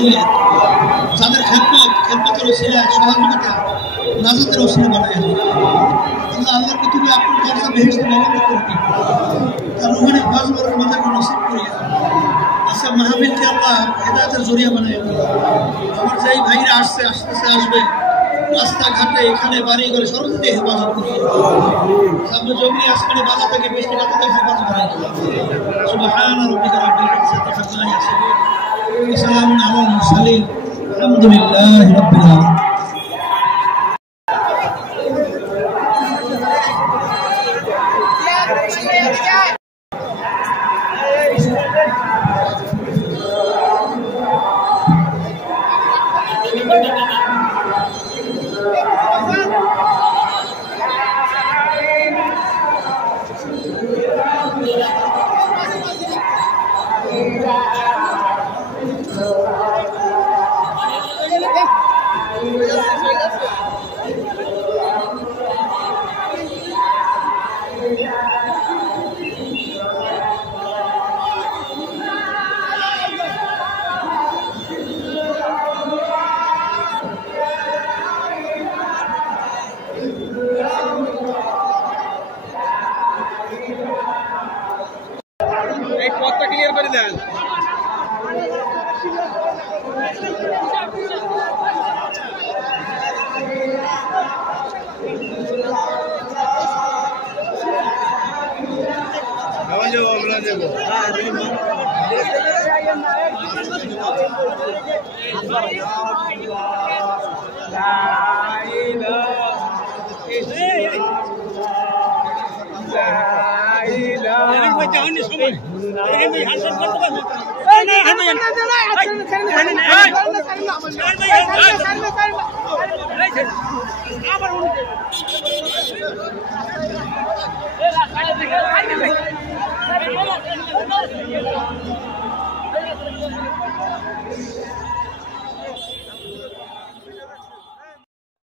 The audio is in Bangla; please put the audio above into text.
দিলেন, যাদের খেদমতের ওসিলা সহযোগিতা নাজাতের ওসিলা বানায় আল্লাহ আল্লাহর কুতুবে আপনার দরজা বেহেশতে বন্ধ করে দিন, তার রুহানি ফজবরের মজাকে নসিব করিয়া আচ্ছা মাহফিলকে আল্লাহ হেদায়েতের জরিয়া বানায়। আমার যেই ভাইরা আসবে রাস্তাঘাটে এখানে বাড়ি ঘরে সর্বদিকে হেফাজত করি, সামনে জমি আসমানে বাধা থেকে বৃষ্টি কাটাতে হেফাজত করা। সুবহান রাব্বিকা রাব্বিল ইজ্জাতি আম্মা ইয়াসিফুন ওয়া সালামুন আলাল মুরসালিন আলহামদুলিল্লাহি রাব্বিল আলামিন। এই পথটা ক্লিয়ার করে দেন। আবার